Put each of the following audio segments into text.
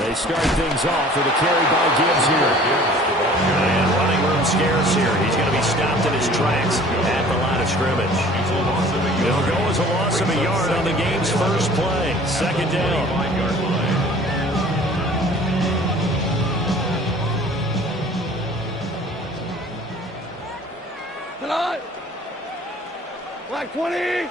They start things off with a carry by Gibbs here. And running room scarce here. He's going to be stopped in his tracks at the line of scrimmage. It'll go as a loss of a yard on the game's first play. Second down. Black 20.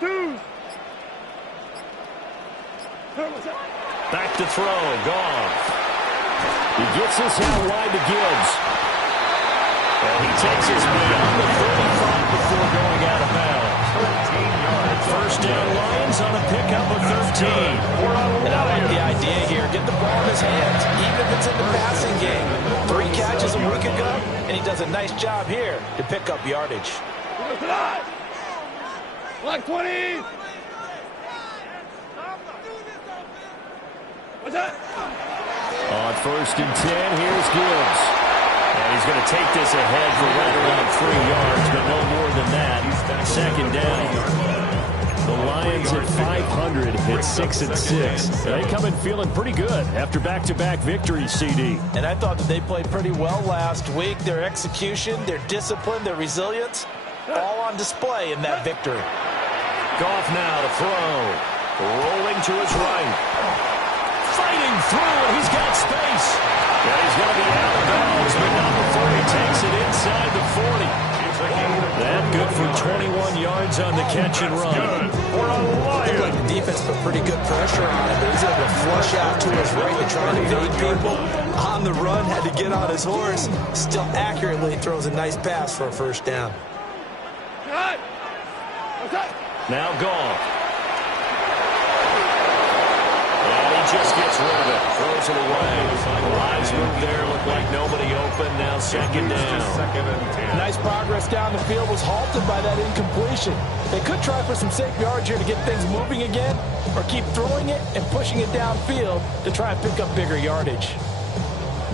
Twos. Back to throw. Goff. He gets this out wide to Gibbs. And he takes his beyond the 35 before going out of bounds. 13 yards. First down Lions on a pickup of 13. And I like the idea here. Get the ball in his hands, even if it's in the passing game. 3 catches a week ago, and he does a nice job here to pick up yardage. Black 20. What's that? On first and 10, here's Gibbs. And he's going to take this ahead for right around 3 yards, but no more than that. Second down. The Lions at 500 at 6-6. They come in feeling pretty good after back-to-back victories, CD. And I thought that they played pretty well last week. Their execution, their discipline, their resilience, all on display in that victory. Goff now to throw. Rolling to his right. Fighting through, and he's got space. And he's going to be out of bounds, but not before he takes it inside the 40. That good for 21 yards on the catch and run. Like the defense put pretty good pressure on him, but he's able to flush out to his right to try and evade people. On the run, had to get on his horse. Still accurately throws a nice pass for a first down. Now Goff. And he just gets rid of it. Throws it away. Lives move there. Look like nobody open. Now second down. Nice progress down the field was halted by that incompletion. They could try for some safe yards here to get things moving again, or keep throwing it and pushing it downfield to try and pick up bigger yardage.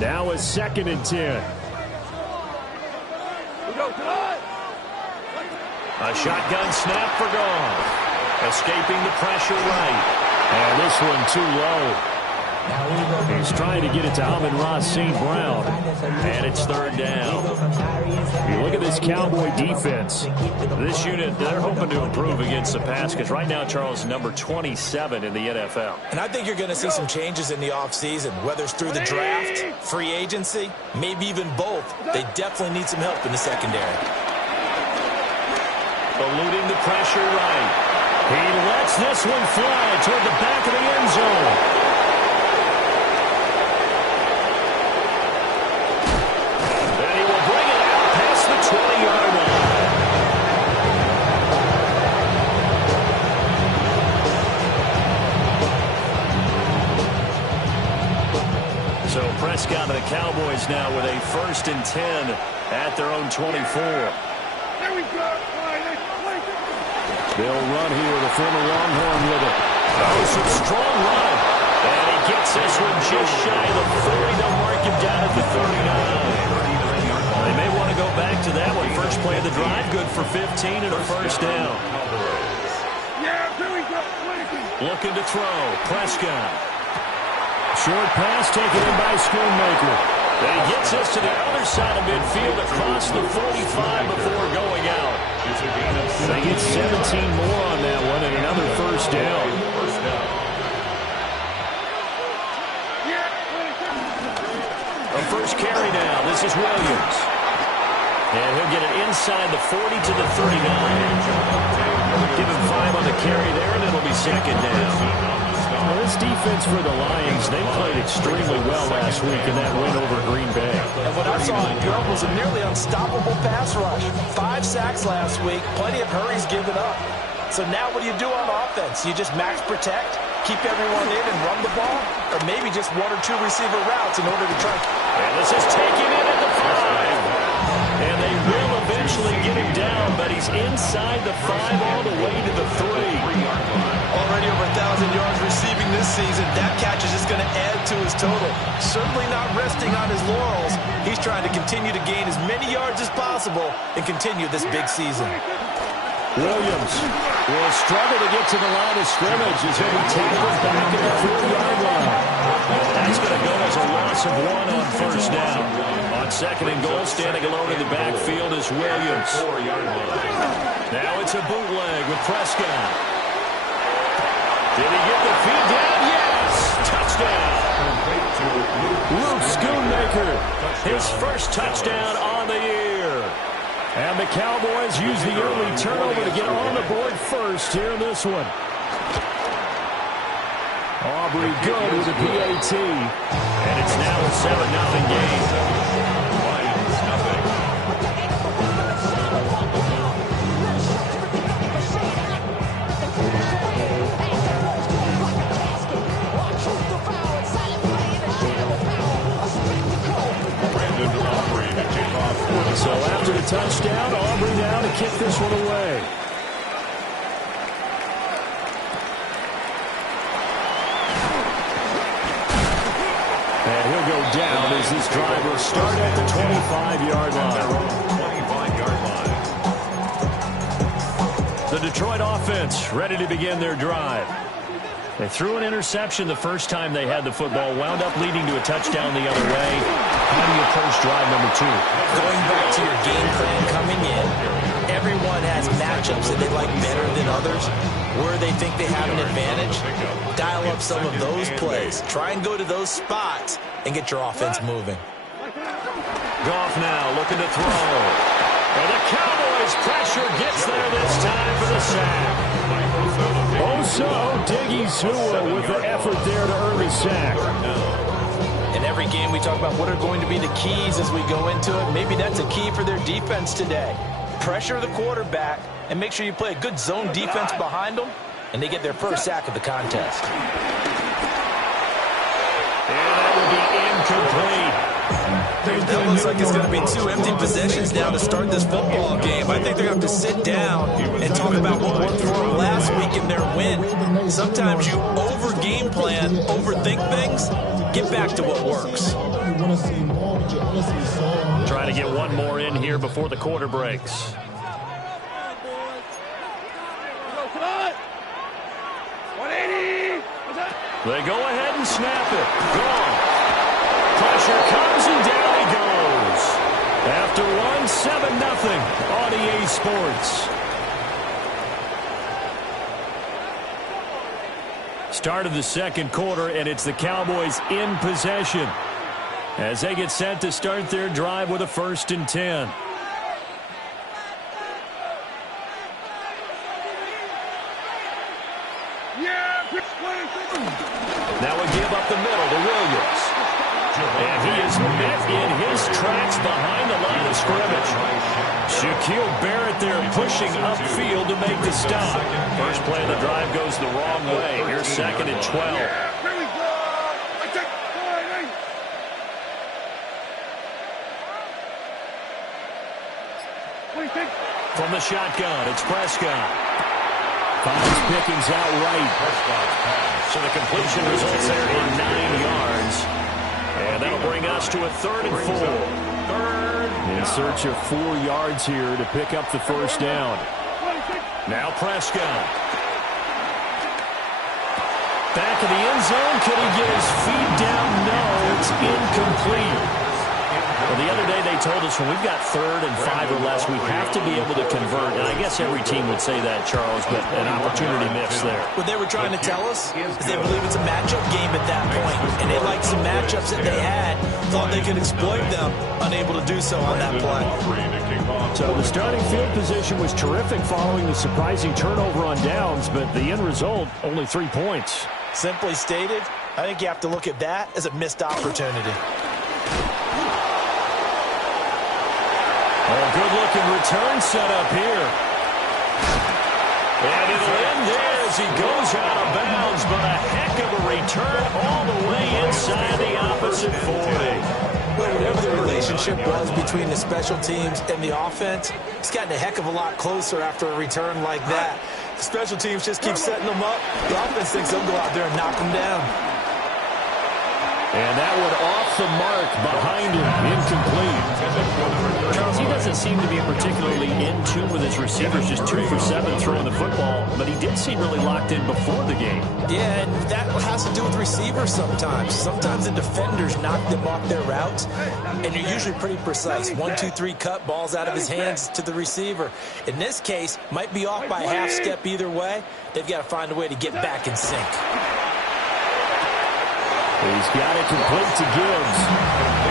Now is second and 10. A shotgun snap for Goff. Escaping the pressure right. And this one too low. He's trying to get it to Amon-Ra St. Brown. And it's third down. You look at this Cowboy defense. This unit, they're hoping to improve against the pass because right now, Charles, number 27 in the NFL. And I think you're going to see some changes in the offseason, whether it's through the draft, free agency, maybe even both. They definitely need some help in the secondary. Eluding the pressure right. He lets this one fly toward the back of the end zone. And he will bring it out past the 20-yard line. So Prescott and the Cowboys now with a first and 10 at their own 24. There we go. They'll run here, the former Longhorn with it. Oh, some strong run. And he gets this one just shy of the 40. They'll mark him down at the 39. They may want to go back to that one. First play of the drive, good for 15 and a first down. Yeah, here we go. Looking to throw. Prescott. Short pass taken in by Schoonmaker. And he gets this to the other side of midfield across the 45 before going out. They get 17 more on that one and another first down. A first carry now. This is Williams. And he'll get it inside the 40 to the 39. Give him 5 on the carry there, and it'll be second down. Well, this defense for the Lions, they played extremely well last week in that win over Green Bay. And what I saw in Grove was a nearly unstoppable pass rush. 5 sacks last week, plenty of hurries given up. So now what do you do on offense? You just max protect, keep everyone in and run the ball, or maybe just 1 or 2 receiver routes in order to try. And this is taken in at the 5. And they will eventually get him down, but he's inside the 5 all the way to the 3. already over 1,000 yards receiving this season. That catch is just going to add to his total. Certainly not resting on his laurels. He's trying to continue to gain as many yards as possible and continue this big season. Williams will struggle to get to the line of scrimmage as he'll be tackled back at the 4-yard line. That's going to go as a loss of 1 on first down. On second and goal, standing alone in the backfield is Williams. Now it's a bootleg with Prescott. Did he get the feed down? Yes! Touchdown! Luke Schoonmaker, his first touchdown on the year. And the Cowboys use the early turnover to get on the board first here in this one. Aubrey good with a PAT. And it's now a 7-0 game. So after the touchdown, Aubrey now to kick this one away. And he'll go down as this drive will start at the 25-yard line. The Detroit offense ready to begin their drive. They threw an interception the first time they had the football, wound up leading to a touchdown the other way. How do you approach drive number 2? Going back to your game plan coming in, everyone has matchups that they like better than others, where they think they have an advantage. Dial up some of those plays. Try and go to those spots and get your offense moving. Goff now looking to throw. And the Cowboys pressure gets there this time for the sack. Diggy Sua with the effort there to earn the sack. In every game we talk about what are going to be the keys as we go into it. Maybe that's a key for their defense today. Pressure the quarterback and make sure you play a good zone defense behind them, and they get their first sack of the contest. And that will be incomplete. That looks like it's going to be 2 empty possessions now to start this football game. I think they're going to have to sit down and talk about what worked for them last week in their win. Sometimes you over-game plan, overthink things. Get back to what works. Trying to get one more in here before the quarter breaks. They go ahead and snap it. Gone. Pressure comes and down he goes. After one, 7-0 on EA Sports. Start of the second quarter, and it's the Cowboys in possession as they get set to start their drive with a 1st and 10. Now we give up the middle to Williams. And he is met in his tracks behind the line of scrimmage. Shaquille Barrett there pushing upfield to make the stop. First play of the drive goes the wrong way. Here's 2nd and 12. From the shotgun, it's Prescott. Finds Pickens out right. So the completion results there in 9 yards. And that'll bring us to a 3rd and 4. In search of 4 yards here to pick up the first down. Now Prescott. Back in the end zone. Could he get his feet down? No, it's incomplete. Well, the other day they told us when we've got 3rd and 5 or less, we have to be able to convert. And I guess every team would say that, Charles, but an opportunity missed there. What they were trying to tell us is they believe it's a matchup game at that point. And they liked some matchups that they had, thought they could exploit them, unable to do so on that play. So the starting field position was terrific following the surprising turnover on downs, but the end result, only 3 points. Simply stated, I think you have to look at that as a missed opportunity. Oh, good-looking return set up here. And it'll end there as he goes out of bounds, but a heck of a return all the way inside the opposite 40. Whatever the relationship was between the special teams and the offense, it's gotten a heck of a lot closer after a return like that. The special teams just keep setting them up. The offense thinks they'll go out there and knock them down. And that one off the mark behind him, incomplete. Charles, he doesn't seem to be particularly in tune with his receivers, just 2 for 7 throwing the football, but he did seem really locked in before the game. Yeah, and that has to do with receivers sometimes. Sometimes the defenders knock them off their routes, and you're usually pretty precise. 1, 2, 3 cut, balls out of his hands to the receiver. In this case, might be off by a half step either way. They've got to find a way to get back in sync. He's got it complete to Gibbs.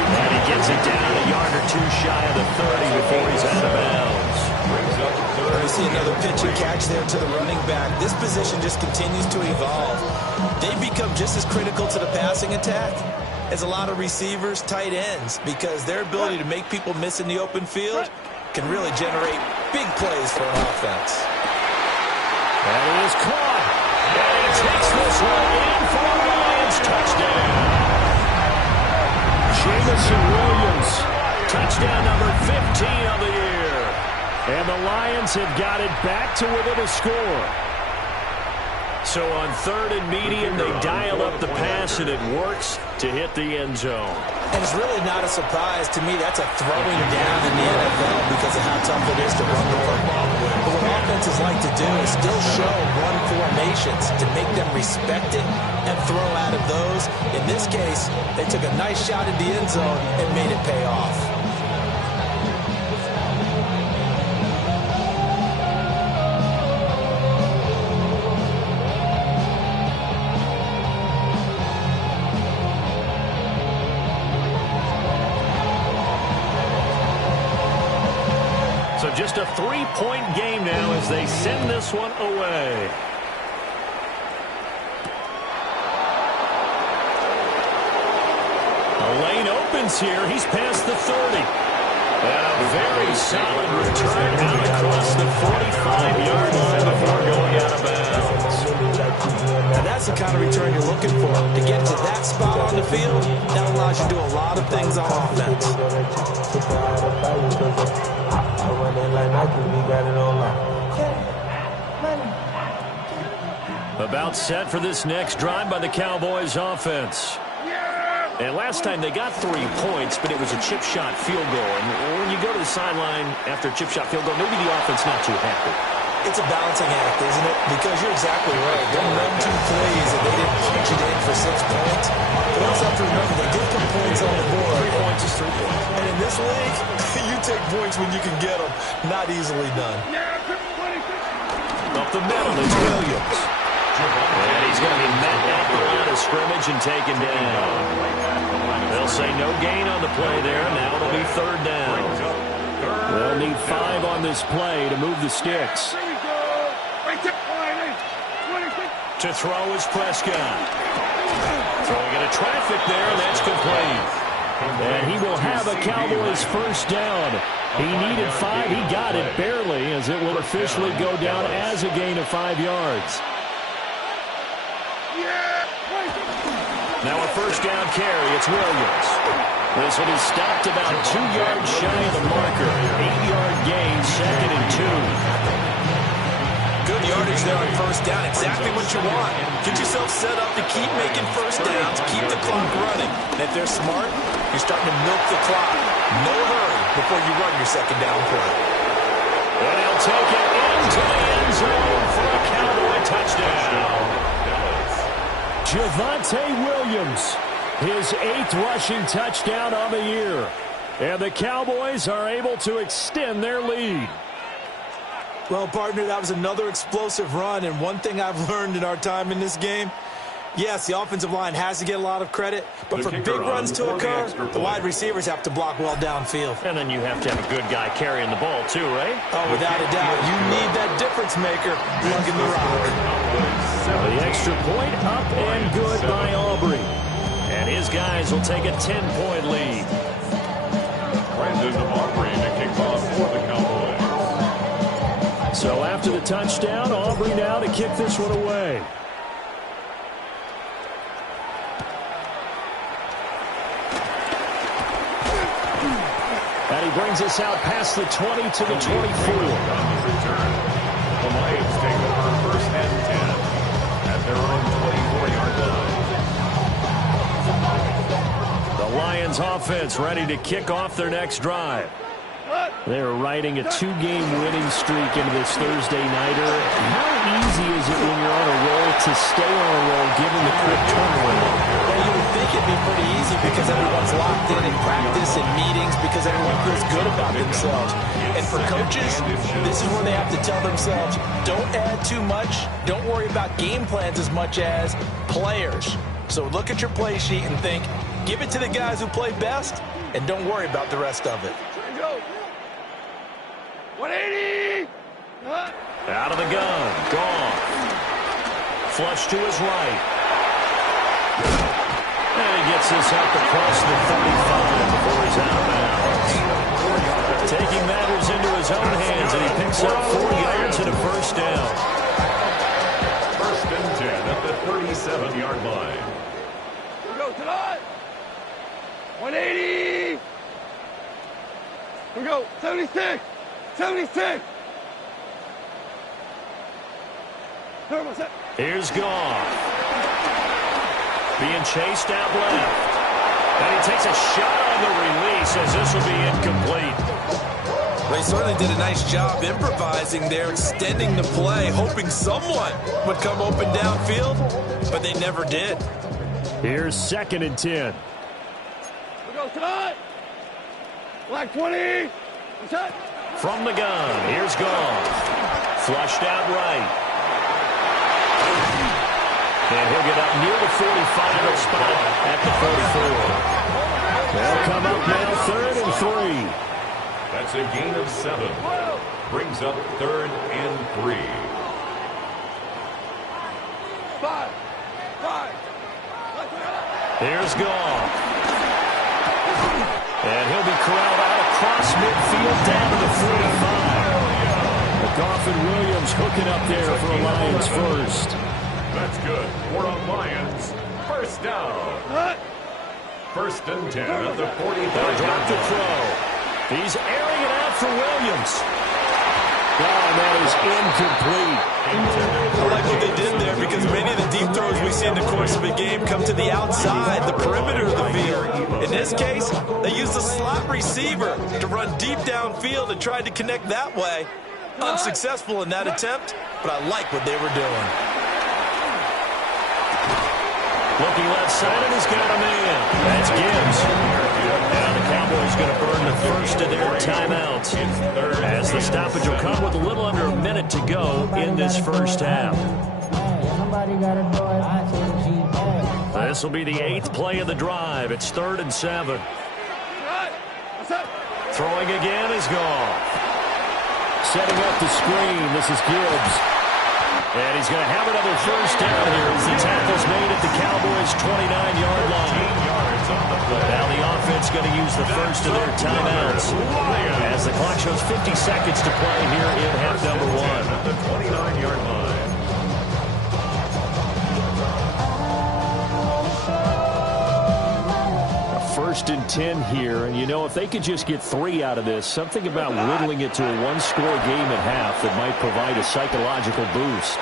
And he gets it down a yard or two shy of the 30 before he's out of bounds. We see another pitch and catch there to the running back. This position just continues to evolve. They've become just as critical to the passing attack as a lot of receivers, tight ends, because their ability to make people miss in the open field can really generate big plays for an offense. And he is caught. And he takes this one in for a Lions touchdown. Jamison Williams, touchdown number 15 of the year. And the Lions have got it back to within a score. So on 3rd and medium, they dial up the pass, and it works to hit the end zone. And it's really not a surprise to me. That's a throwing down in the NFL because of how tough it is to run the football. But what offenses like to do is still show run formations to make them respect it and throw out of those. In this case, they took a nice shot at the end zone and made it pay off. So just a 3-point game now as they send this one away. A lane opens here. He's past the 30. And a very solid return out across the 45-yard line before going out of bounds. Now that's the kind of return you're looking for. To get to that spot on the field, that allows you to do a lot of things on offense. About set for this next drive by the Cowboys offense. And last time they got 3 points, but it was a chip shot field goal. And when you go to the sideline after a chip shot field goal, maybe the offense not too happy. It's a balancing act, isn't it? Because you're exactly right. Don't run 2 plays and they didn't punch it in for 6 points. But also have to remember, they did put points on the board. 3 points is 3 points. And in this league, you take points when you can get them. Not easily done. Up the middle is Williams. And he's going to be met at the line of scrimmage and taken down. They'll say no gain on the play there. Now it'll be 3rd down. They'll need 5 on this play to move the sticks. To throw is Prescott. Throwing into traffic there, and that's complete. And he will have a Cowboys 1st down. He needed 5. He got it barely, as it will officially go down as a gain of 5 yards. Now a 1st down carry. It's Williams. This one is stopped about 2 yards shy of the marker. 8-yard gain, 2nd and 2. Good yardage there on 1st down. Exactly what you want. Get yourself set up to keep making 1st downs, keep the clock running. And if they're smart, you're starting to milk the clock. No hurry before you run your 2nd down play. And he'll take it into the end zone for a Cowboy touchdown. Javonte Williams, his 8th rushing touchdown on the year. And the Cowboys are able to extend their lead. Well, partner, that was another explosive run. And one thing I've learned in our time in this game, yes, the offensive line has to get a lot of credit. But for big runs to occur, the wide receivers have to block well downfield. And then you have to have a good guy carrying the ball too, right? Oh, without a doubt. You need that difference maker lugging the rock. The extra point up and good by Aubrey. And his guys will take a 10-point lead. Brandon Aubrey to kick off for the Cowboys. So after the touchdown, Aubrey now to kick this one away. brings us out past the 20 to the 24. On the return, the Lions take over first and 10 at their own 24-yard line. The Lions offense ready to kick off their next drive. They're riding a 2-game winning streak into this Thursday nighter. How easy is it when you're on a roll to stay on a roll given the quick turnaround? Well, you would think it'd be pretty easy because everyone's locked in practice and meetings because everyone feels good about themselves. And for coaches, this is where they have to tell themselves, don't add too much, don't worry about game plans as much as players. So look at your play sheet and think, give it to the guys who play best, and don't worry about the rest of it. 180! Out of the gun. Gone. Flush to his right. And he gets this up across the 35 before he's out of bounds. Taking matters into his own hands, and he picks up 4 yards and a first down. First and 10 at the 37-yard line. Here we go, tonight! 180! Here we go, 76! 76! Here's Goff. Being chased out left. And he takes a shot on the release as this will be incomplete. They certainly did a nice job improvising there, extending the play, hoping someone would come open downfield, but they never did. Here's 2nd and 10. Here we go, tonight! Black 20! Set! From the gun, here's Goff. Flushed out right. And he'll get up near the 45 spot at the 44. They'll come up now 3rd and 3. That's a gain of 7. Brings up 3rd and 3. 5! Here's Goff. And he'll be corralled out across midfield down to the 45. Goff and Williams hooking up there for a Lions first. That's good for a Lions first down. First and 10 at the 45. They'll drop to throw. He's airing it out for Williams. Oh, that is incomplete. I like what they did there because many of the deep throws we see in the course of a game come to the outside, the perimeter of the field. In this case, they used a slot receiver to run deep downfield and tried to connect that way. Unsuccessful in that attempt, but I like what they were doing. Looking left side, and he's got a man. That's Gibbs. Now the Cowboys going to burn the first of their timeouts as the stoppage will come with a little under a minute to go in this first half. This will be the 8th play of the drive. It's 3rd and 7. Throwing again is Goff. Setting up the screen. This is Gibbs. And he's going to have another first down here as the tackle's made at the Cowboys' 29-yard line. Now the offense going to use the first of their timeouts as the clock shows 50 seconds to play here in half number 1. At the 29-yard line. First and 10 here, and you know, if they could just get 3 out of this, something about whittling it to a 1-score game at half that might provide a psychological boost.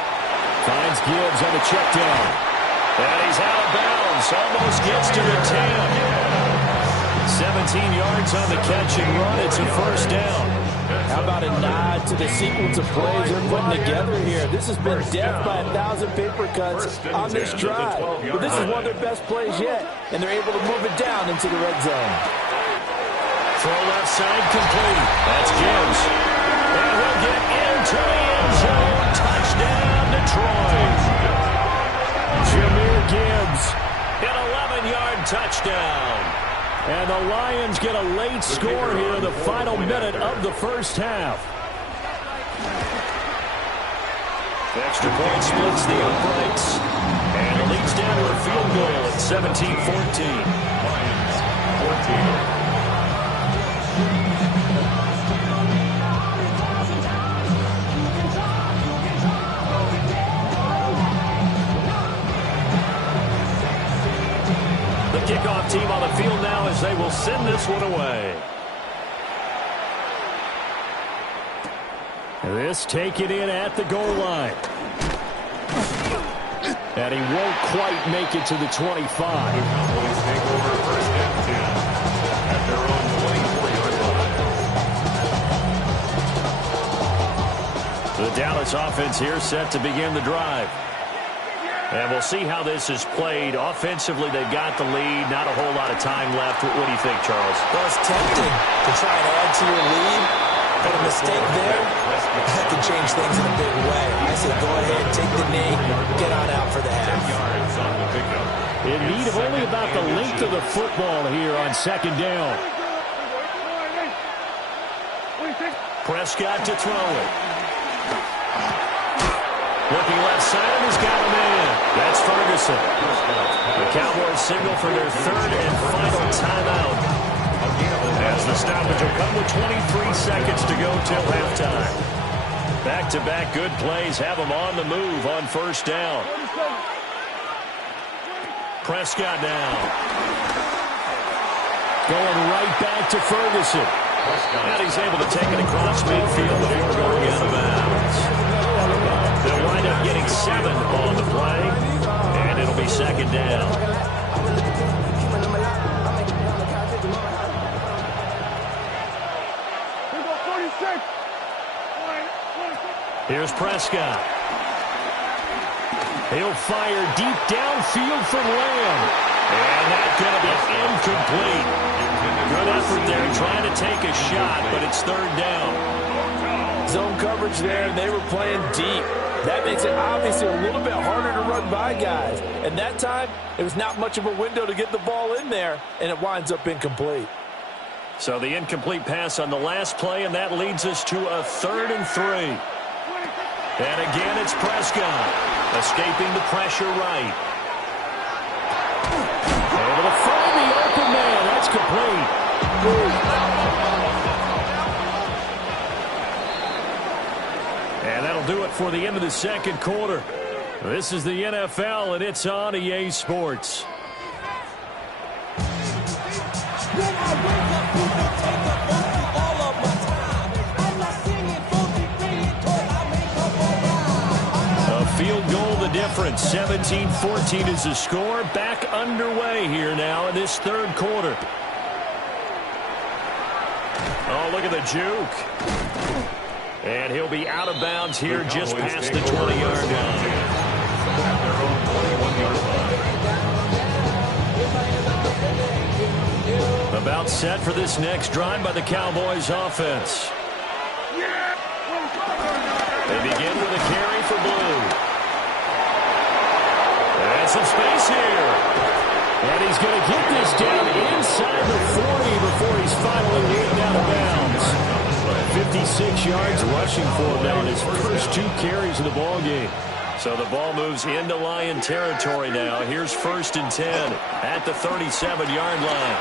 Finds Gibbs on the check down. And he's out of bounds. Almost gets to the 10. 17 yards on the catch and run. It's a first down. How about a nod to the sequence of plays they're putting together here? This has been death by 1,000 paper cuts on this drive. But this is one of their best plays yet, and they're able to move it down into the red zone. Throw left side complete. That's Gibbs. And he'll get into the end zone. Touchdown, Detroit. Jahmyr Gibbs, an 11-yard touchdown. And the Lions get a late score here in the final minute of the first half. The extra point splits the uprights. And it leads down to a field goal at 17-14. Lions 14. Kickoff team on the field now as they will send this one away. This taken in at the goal line. And he won't quite make it to the 25. The Cowboys take over first and 10 at their own 24-yard line. The Dallas offense here set to begin the drive. And we'll see how this is played. Offensively, they've got the lead. Not a whole lot of time left. What do you think, Charles? Well, it's tempting to try and add to your lead. But a mistake there, that can change things in a big way. I say go ahead, take the knee, get on out for the half. In need of only about the length of the football here on second down. Prescott to throw it. Looking left side, and he's got him in. That's Ferguson. The Cowboys signal for their third and final timeout. As the stoppage will come with 23 seconds to go till halftime. Back-to-back good plays have them on the move on first down. Prescott now. Going right back to Ferguson. And he's able to take it across midfield before going out of bounds. They'll wind up getting 7 on the play, and it'll be second down. Here's Prescott. He'll fire deep downfield from Lamb. And that's going to be incomplete. Good effort there trying to take a shot, but it's third down. Zone coverage there, and they were playing deep. That makes it obviously a little bit harder to run by guys. And that time, it was not much of a window to get the ball in there, and it winds up incomplete. So the incomplete pass on the last play, and that leads us to a 3rd and 3. And again, it's Prescott, escaping the pressure right. Able to find the open man. That's complete. And that'll do it for the end of the second quarter. This is the NFL, and it's on EA Sports. Field goal the difference. 17-14 is the score. Back underway here now in this third quarter. Oh, look at the juke. And he'll be out of bounds here just past the 20-yard line. About set for this next drive by the Cowboys offense. They begin with a carry for Blue. And some space here. And he's going to get this down inside the 40 before he's finally wheeled out of bounds. 56 yards rushing for him now in his first 2 carries of the ball game. So the ball moves into Lion territory now. Here's 1st and 10 at the 37-yard line.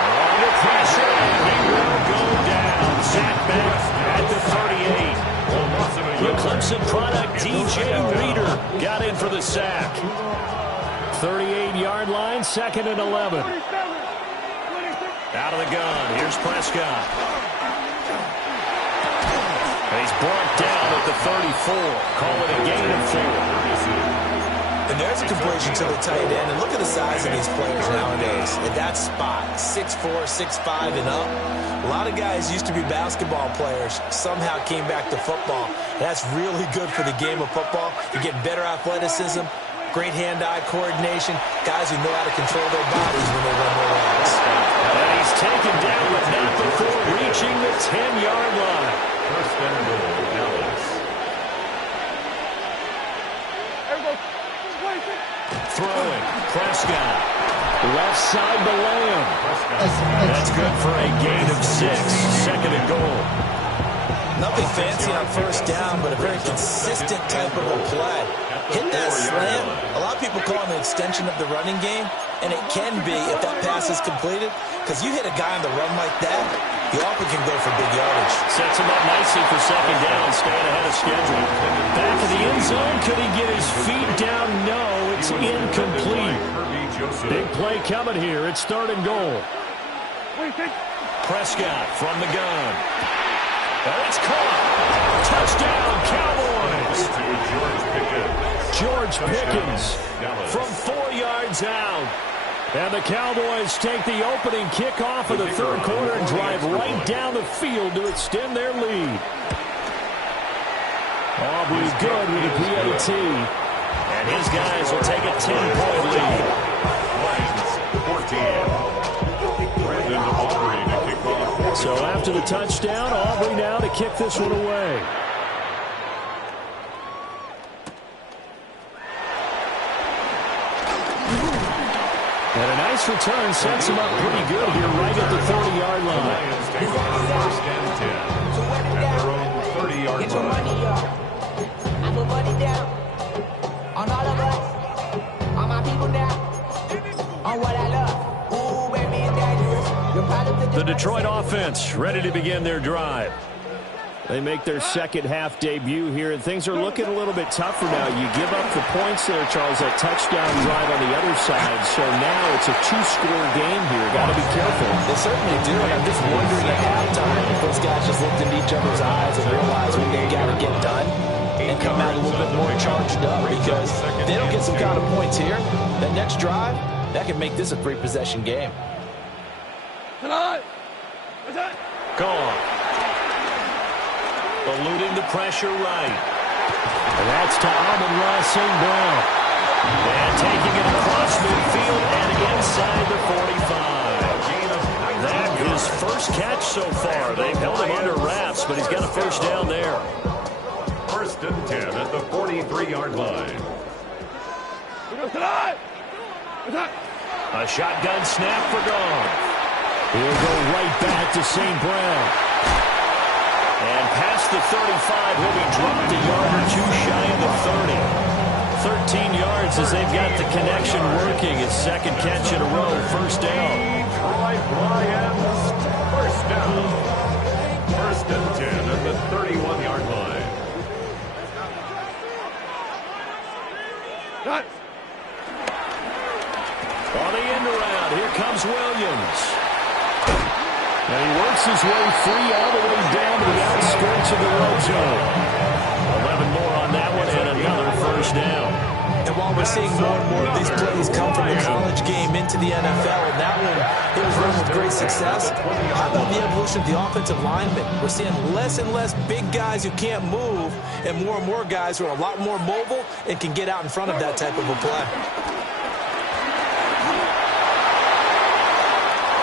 Under pressure, and he will go down. Sacked back at the 38. The Clemson product, DJ Reader, got in for the sack. 38-yard line, 2nd and 11. Out of the gun, here's Prescott. And he's brought down at the 34. Call it a gain of 4. And there's a completion to the tight end. And look at the size of these players nowadays. At that spot, 6'4", 6'5", and up. A lot of guys used to be basketball players, somehow came back to football. That's really good for the game of football. You're getting better athleticism, great hand-eye coordination, guys who know how to control their bodies when they run their routes. And he's taken down, but not before reaching the 10-yard line. First and goal, Dallas. Throwing, Prescott. Left side to Lamb. That's good for a gain of 6. 2nd and goal. Nothing fancy on first down, but a very consistent type of a play. Hit that slant. A lot of people call it an extension of the running game, and it can be if that pass is completed, because you hit a guy on the run like that, he often can go for big yardage. Sets him up nicely for 2nd down, staying ahead of schedule. Back of the end zone. Could he get his feet down? No, it's incomplete. Big play coming here. It's 3rd and goal. Prescott from the gun. And it's caught. Touchdown, Cowboys. George Pickens from 4 yards out. And the Cowboys take the opening kickoff of the third quarter and drive right down the field to extend their lead. Aubrey good with a PAT. And his guys will take a 10-point lead. So after the touchdown, Aubrey now to kick this one away. And a nice return sets him up pretty good here right at the 30-yard line. First and 10 at their own 30-yard line. I put money down on all of us, on my people now, on what I love. Ooh, baby, it's dangerous. The Detroit offense ready to begin their drive. They make their second half debut here, and things are looking a little bit tougher now. You give up the points there, Charles, that touchdown drive on the other side. So now it's a two-score game here. Got to be careful. They certainly do, and I'm just wondering at halftime if those guys just looked into each other's eyes and realized what they got to get done and come out a little bit more charged up, because if they don't get some kind of points here, that next drive, that could make this a three-possession game. Gone. Eluding the pressure right. And that's to Amon-Ra St. Brown. And taking it across midfield and inside the 45. That is first catch so far. They've held him under wraps, but he's got a first down there. First and 10 at the 43-yard line. A shotgun snap for Gone. He'll go right back to St. Brown. And past the 35, he'll be dropped a yard or two shy of the 30. 13 yards as they've got the connection working. His second catch in a row, first down. Lions, first down. First and 10 at the 31-yard line. On the end around, here comes Williams. And he works his way free all the way down to the outskirts of the red zone. 11 more on that one and another first down. And while we're seeing more and more of these plays come from the college game into the NFL, and that one, it was run with great success. How about the evolution of the offensive lineman? We're seeing less and less big guys who can't move, and more guys who are a lot more mobile and can get out in front of that type of a play.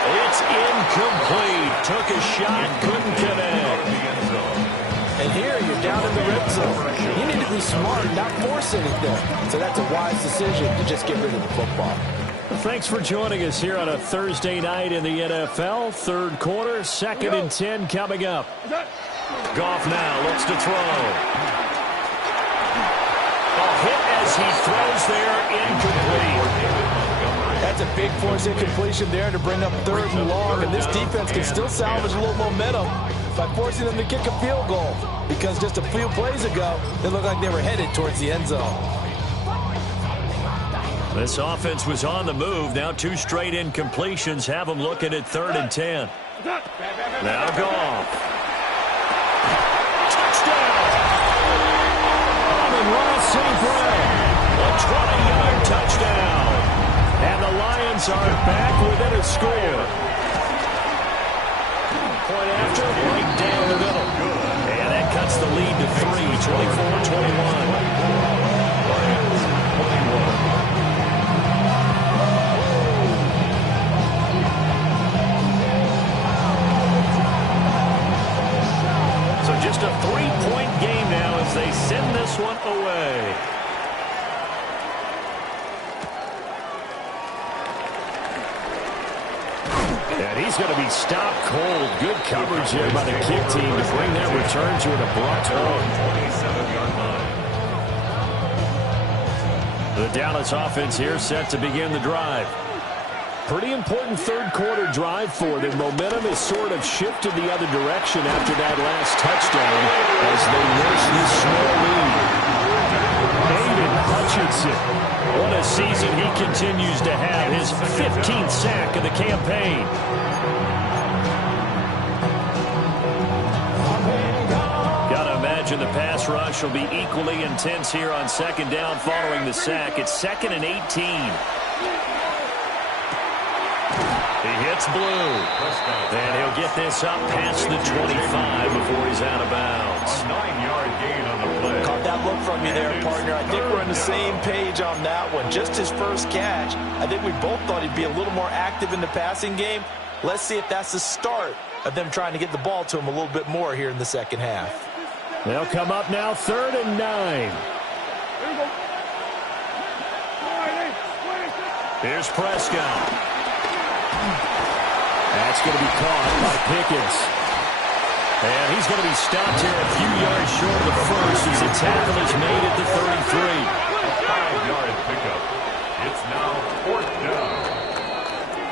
It's incomplete. Took a shot, couldn't connect. And here you're down in the red zone. You need to be smart and not force anything. So that's a wise decision to just get rid of the football. Thanks for joining us here on a Thursday night in the NFL. Third quarter, second and 10 coming up. Goff now looks to throw. A hit as he throws there, incomplete. That's a big force incompletion there to bring up third and long, and this defense can still salvage a little momentum by forcing them to kick a field goal, because just a few plays ago, they looked like they were headed towards the end zone. This offense was on the move. Now two straight incompletions have them looking at third and 10. Now Goff. Touchdown! Amon-Ra St. Brown. A 20-yard touchdown. And the Lions are back within a score. Point after, right down the middle. And that cuts the lead to 3, 24-21. So just a 3-point game now as they send this one away. And he's going to be stopped cold. Good coverage there by the kick team to bring that return to an abrupt halt. The Dallas offense here set to begin the drive. Pretty important third quarter drive for them. Momentum has sort of shifted the other direction after that last touchdown as they nurse this small lead. Aiden Hutchinson. What a season he continues to have. His 15th sack of the campaign. imagine the pass rush will be equally intense here on second down following the sack. It's 2nd and 18. He hits blue. And he'll get this up past the 25 before he's out of bounds. A 9-yard gain on the play. Caught that look from you there, partner. I think we're on the same page on that one. Just his first catch. I think we both thought he'd be a little more active in the passing game. Let's see if that's the start of them trying to get the ball to him a little bit more here in the second half. They'll come up now 3rd and 9. Here's Prescott. That's going to be caught by Pickens. And he's going to be stopped here a few yards short of the first as the tackle is made at the 33. A 5-yard pickup. It's now 4th down.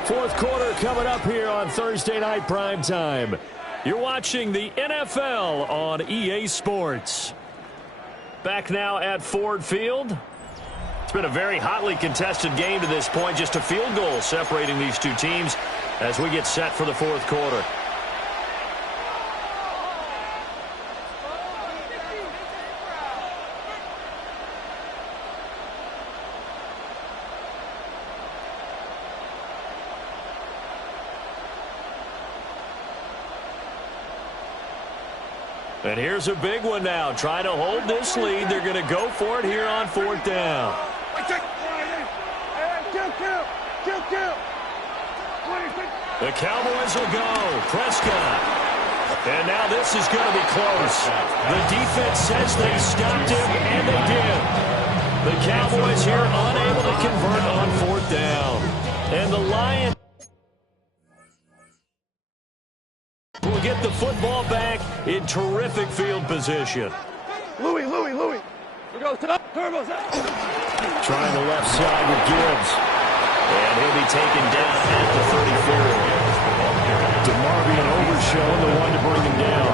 4th quarter coming up here on Thursday Night Primetime. You're watching the NFL on EA Sports. Back now at Ford Field. It's been a very hotly contested game to this point. Just a field goal separating these two teams as we get set for the 4th quarter. And here's a big one now. Trying to hold this lead. They're going to go for it here on 4th down. The Cowboys will go. Prescott. And now this is going to be close. The defense says they stopped him, and they did. The Cowboys here unable to convert on 4th down. And the Lions will get the football back in terrific field position. Louis. We go to Turbos. Trying the left side with Gibbs. And he'll be taken down at the 34. DeMarvion overshown, the one to bring him down.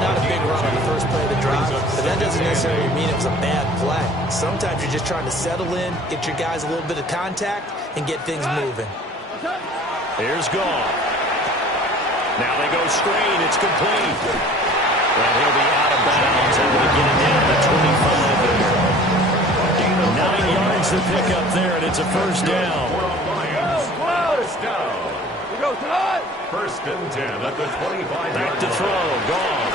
Not a big run on the first play of the drive, but that doesn't necessarily mean it was a bad play. Sometimes you're just trying to settle in, get your guys a little bit of contact, and get things moving. Here's Goff. Now they go screen. It's complete. And he'll be out of bounds. Able to get it down to the 25 there. 9 yards to pick up there, and it's a first down. First down. We go tonight. 1st and 10 at the 25-yard Back to line. throw. Goff.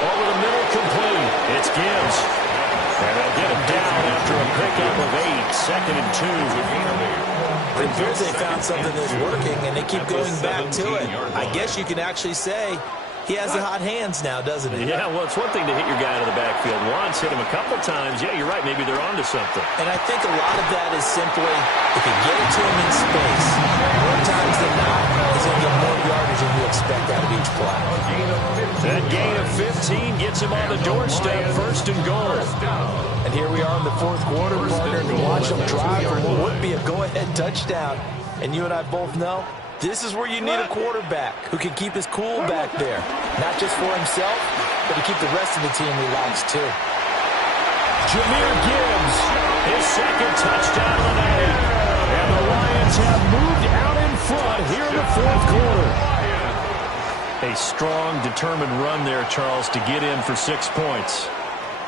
Over the middle, complete. It's Gibbs. And they'll get him down after a pickup of 8. 2nd and 2. It appears they found something that's working, and they keep going back to it. I guess you can actually say he has the hot hands now, doesn't he? Yeah, well, it's one thing to hit your guy out of the backfield once, hit him a couple times. Yeah, you're right. Maybe they're onto something. And I think a lot of that is simply if you get it to him in space, more times than not, he's going to get more yardage than you expect out of each play. That gain of 15 gets him on the doorstep, 1st and goal. And here we are in the 4th quarter, partner, and to watch them drive for what would be a go-ahead touchdown. And you and I both know this is where you need a quarterback who can keep his cool back there. Not just for himself, but to keep the rest of the team relaxed, too. Jahmyr Gibbs, His 2nd touchdown of the night. and the Lions have moved out in front here in the 4th quarter. A strong, determined run there, Charles, to get in for 6 points.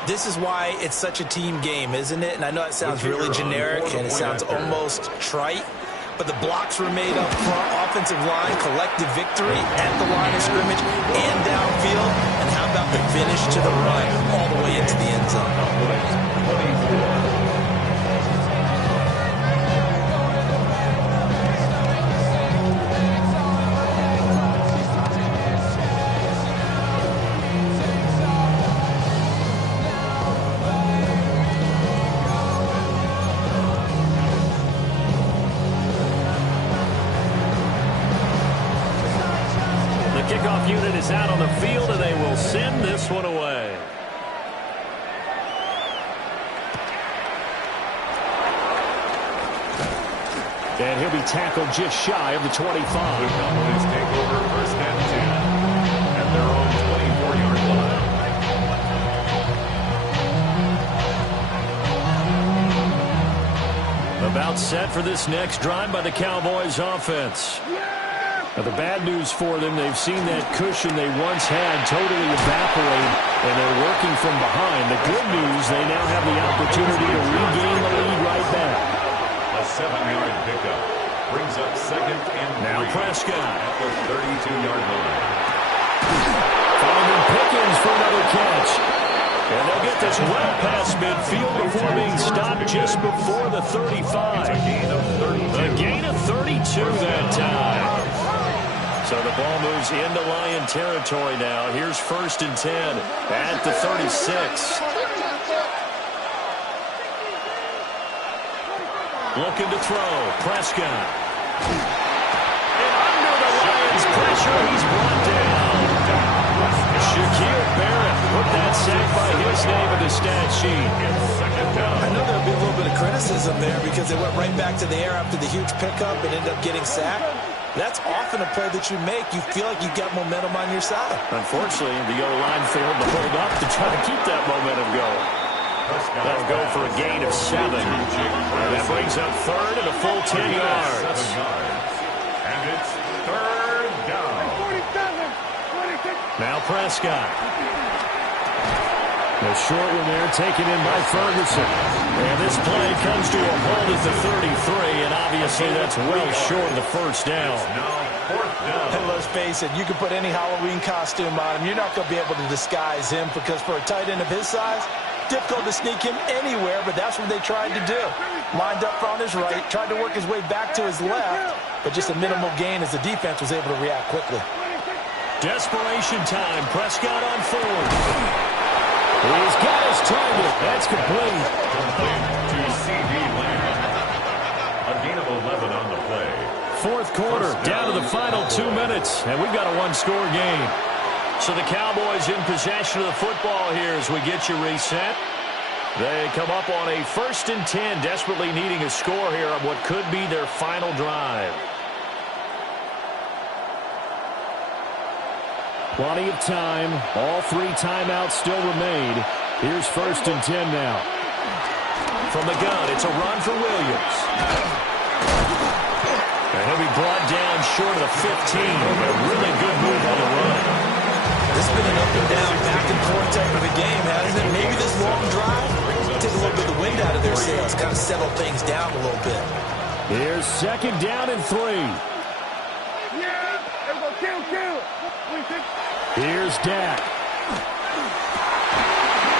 This is why it's such a team game, isn't it? And I know it sounds really generic and it sounds almost trite, but the blocks were made up front, offensive line, collective victory at the line of scrimmage and downfield. And how about the finish to the run all the way into the end zone? Kickoff unit is out on the field, and they will send this one away. And he'll be tackled just shy of the 25. The Cowboys take over 1st and 10 at their own 24-yard line. About set for this next drive by the Cowboys offense. The bad news for them, they've seen that cushion they once had totally evaporate, and they're working from behind. The good news, they now have the opportunity to regain the lead right back. A 7-yard pickup brings up second and now 3 Prescott at the 32-yard line. Finding Pickens for another catch. And they'll get this well past midfield before being stopped just before the 35. It's a gain of 32. A gain of 32 that time. So the ball moves into Lion territory now. Here's 1st and 10 at the 36. Looking to throw. Prescott. And under the Lions' pressure, he's brought down. Shaquille Barrett put that sack by his name in the stat sheet. I know there'll be a little bit of criticism there because they went right back to the air after the huge pickup and ended up getting sacked. That's often a play that you make. You feel like you've got momentum on your side. Unfortunately, the O-line failed to hold up to try to keep that momentum going. That'll go for a gain of 7. And that brings up 3rd and a full 10 yards. And it's 3rd down. Now Prescott. The short one there taken in by Ferguson. And this play comes to a halt at the 33, and obviously that's well short of the 1st down. Now 4th down. And let's face it, you can put any Halloween costume on him. You're not going to be able to disguise him because for a tight end of his size, difficult to sneak him anywhere, but that's what they tried to do. Lined up on his right, tried to work his way back to his left, but just a minimal gain as the defense was able to react quickly. Desperation time. Prescott on 4th. He's got his target. That's complete. Complete to C.D. Lamb. A gain of 11 on the play. 4th quarter, down to the final 2 minutes, and we've got a 1-score game. So the Cowboys in possession of the football here as we get you reset. They come up on a 1st and 10, desperately needing a score here on what could be their final drive. Plenty of time. All 3 timeouts still remain. Here's 1st and 10 now. From the gun, it's a run for Williams. And he'll be brought down short of the 15. A really good move on the run. This has been an up and down, back and forth type of a game, hasn't it? Maybe this long drive take a little bit of the wind out of their sails, kind of settle things down a little bit. Here's 2nd down and 3. Here's Dak.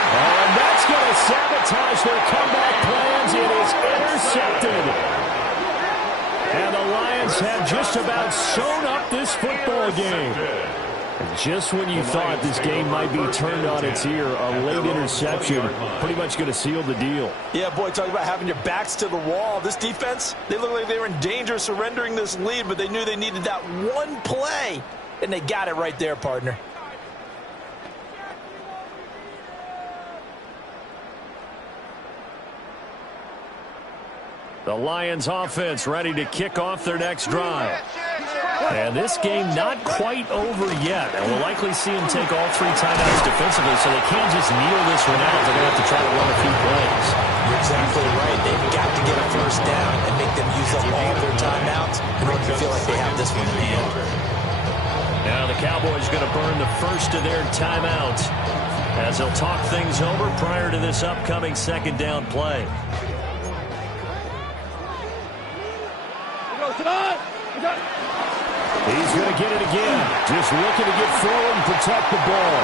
And that's going to sabotage their comeback plans. It is intercepted. And the Lions have just about sewn up this football game. And just when you thought this game might be turned on its ear, a late interception pretty much going to seal the deal. Yeah, boy, talk about having your backs to the wall. This defense, they look like they were in danger of surrendering this lead, but they knew they needed that one play. And they got it right there, partner. The Lions offense ready to kick off their next drive. And this game not quite over yet. And we'll likely see them take all 3 timeouts defensively, so they can't just kneel this one out. They're going to have to try to run a few plays. You're exactly right. They've got to get a 1st down and make them use up all their timeouts in order to feel like they have this one in hand. Now the Cowboys going to burn the 1st of their timeouts as they'll talk things over prior to this upcoming 2nd down play. He's going to get it again. Just looking to get forward and protect the ball.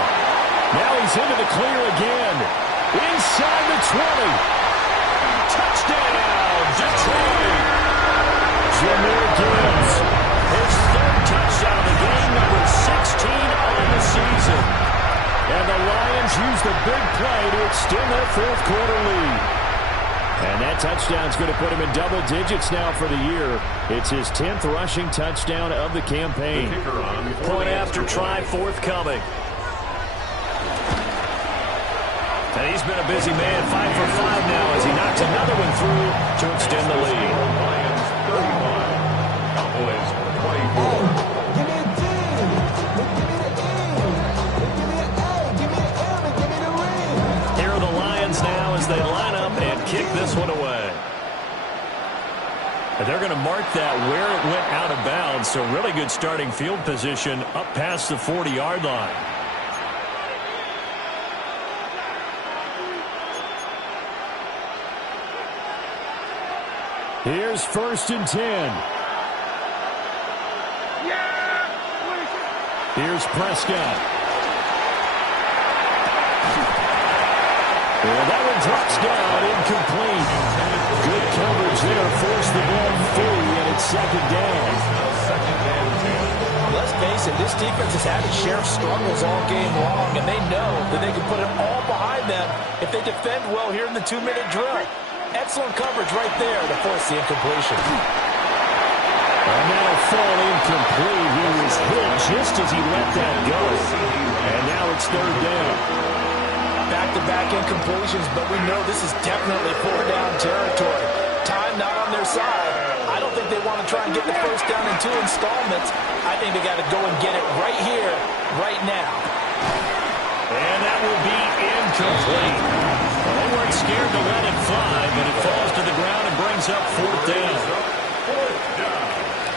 Now he's into the clear again. Inside the 20. Touchdown, Detroit. Jahmyr Gibbs. His 3rd touchdown of the game, number 16 on the season. And the Lions use the big play to extend their 4th quarter lead. And that touchdown's going to put him in double digits now for the year. It's his 10th rushing touchdown of the campaign. Point after try forthcoming. And he's been a busy man, 5 for 5 now as he knocks another one through to extend the lead. Lions 35, Cowboys 24. Here are the Lions now as they line up and kick this one away. And they're going to mark that where it went out of bounds, so really good starting field position up past the 40-yard line. Here's 1st and 10. Here's Prescott. Well, that one drops down, incomplete. Good coverage there, forced the ball free, and it's 2nd down. Let's face it, this defense has had its share of struggles all game long, and they know that they can put it all behind them if they defend well here in the 2-minute drill. Excellent coverage right there to force the incompletion. And that'll fall incomplete. He was hit just as he let that go. And now it's 3rd down. Back-to-back incompletions, but we know this is definitely 4-down territory. Time not on their side. I don't think they want to try and get the 1st down in 2 installments. I think they got to go and get it right here, right now. And that will be incomplete. Well, they weren't scared to let it fly, but it falls to the ground and brings up 4th down.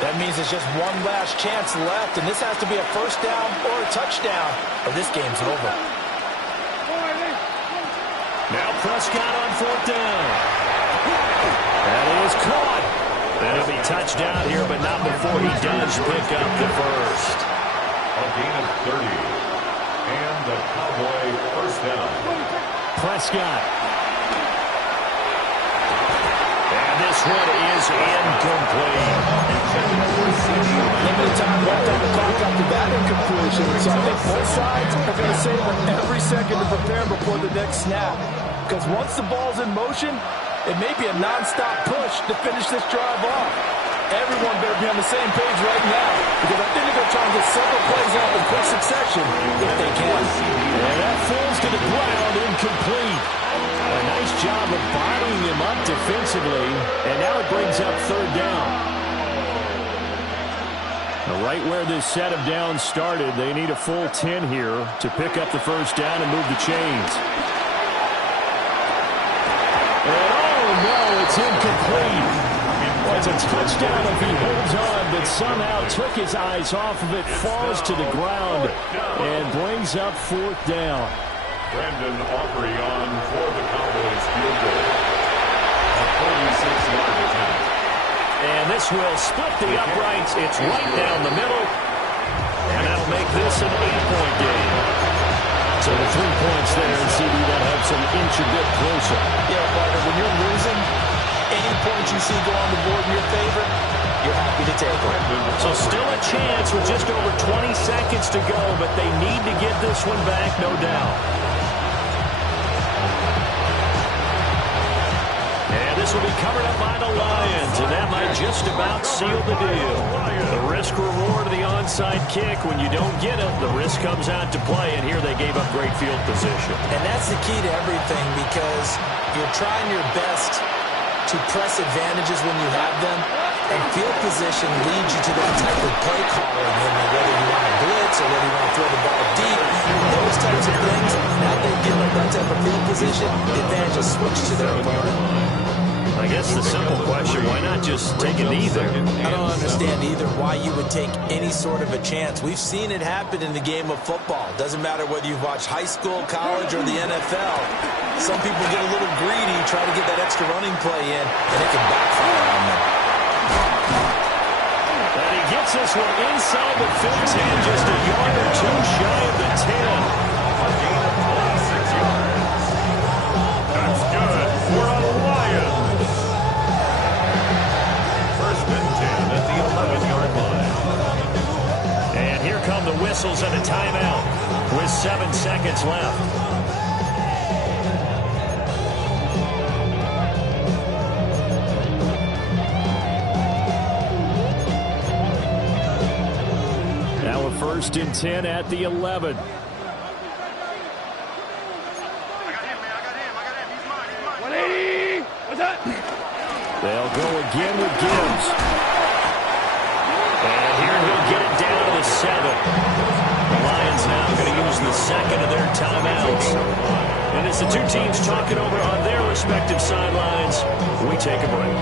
That means there's just one last chance left, and this has to be a 1st down or a touchdown, or this game's over. Now Prescott on 4th down. That is caught. And he'll be touched down here, but not before he does pick up the 1st. A gain of 30. And the Cowboy 1st down. Prescott. And this one is incomplete. Limited time left on the clock after that incompletion. So I think both sides are going to savor every second to prepare before the next snap. Because once the ball's in motion, it may be a non-stop push to finish this drive off. Everyone better be on the same page right now, because I think they're going to try and get several plays off in quick succession if they can. And that falls to the ground, incomplete. A nice job of bottling him up defensively, and now it brings up 3rd down. Now, right where this set of downs started, they need a full 10 here to pick up the 1st down and move the chains. And oh no, it's incomplete. Well, it's a touchdown if he holds on, but somehow took his eyes off of it, falls to the ground, and brings up 4th down. Brandon Aubrey on for the Cowboys field goal. A 46-yard attempt. And this will split the uprights. It's right down the middle. And that'll make this an 8-point game. So the 3 points there, and CD that helps him inch a bit closer. Yeah, partner, when you're losing, any points you see go on the board in your favor, you're happy to take it. So still a chance with just over 20 seconds to go, but they need to get this one back, no doubt. And this will be covered up by the Lions, and that might just about seal the deal. The risk-reward of the onside kick, when you don't get it, the risk comes out to play, and here they gave up great field position. And that's the key to everything, because you're trying your best to press advantages when you have them, and field position leads you to that type of play calling, whether you want to blitz or whether you want to throw the ball deep, those types of things. Now they've given up that type of field position, the advantage is switched to their opponent. I guess the simple question, why not just take a knee there? I don't understand either why you would take any sort of a chance. We've seen it happen in the game of football. Doesn't matter whether you've watched high school, college, or the NFL. Some people get a little greedy, try to get that extra running play in, and it can backfire on them. And he gets this one inside the 15, just a yard or two shy of the 10. A gain of 26 yards. That's good for the Lions. 1st and 10 at the 11-yard line. And here come the whistles and a timeout with 7 seconds left. Now a 1st and 10 at the 11. They'll go again with Gibbs. And here he'll get it down to the 7. The Lions now going to use the second of their timeouts. And as the two teams talking over on their respective sidelines, we take a break.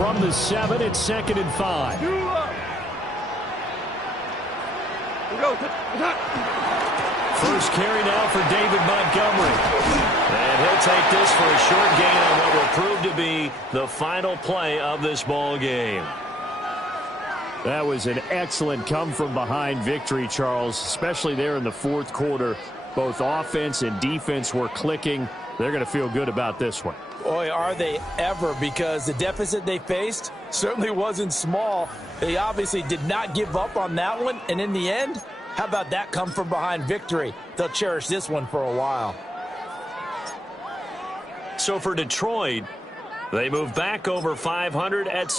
from the 7. It's 2nd and 5. First carry now for David Montgomery. And he'll take this for a short gain on what will prove to be the final play of this ball game. That was an excellent come-from-behind victory, Charles, especially there in the fourth quarter. Both offense and defense were clicking. They're going to feel good about this one. Boy, are they ever, because the deficit they faced certainly wasn't small. They obviously did not give up on that one, and in the end, how about that come-from-behind victory? They'll cherish this one for a while. So for Detroit, they move back over 500 at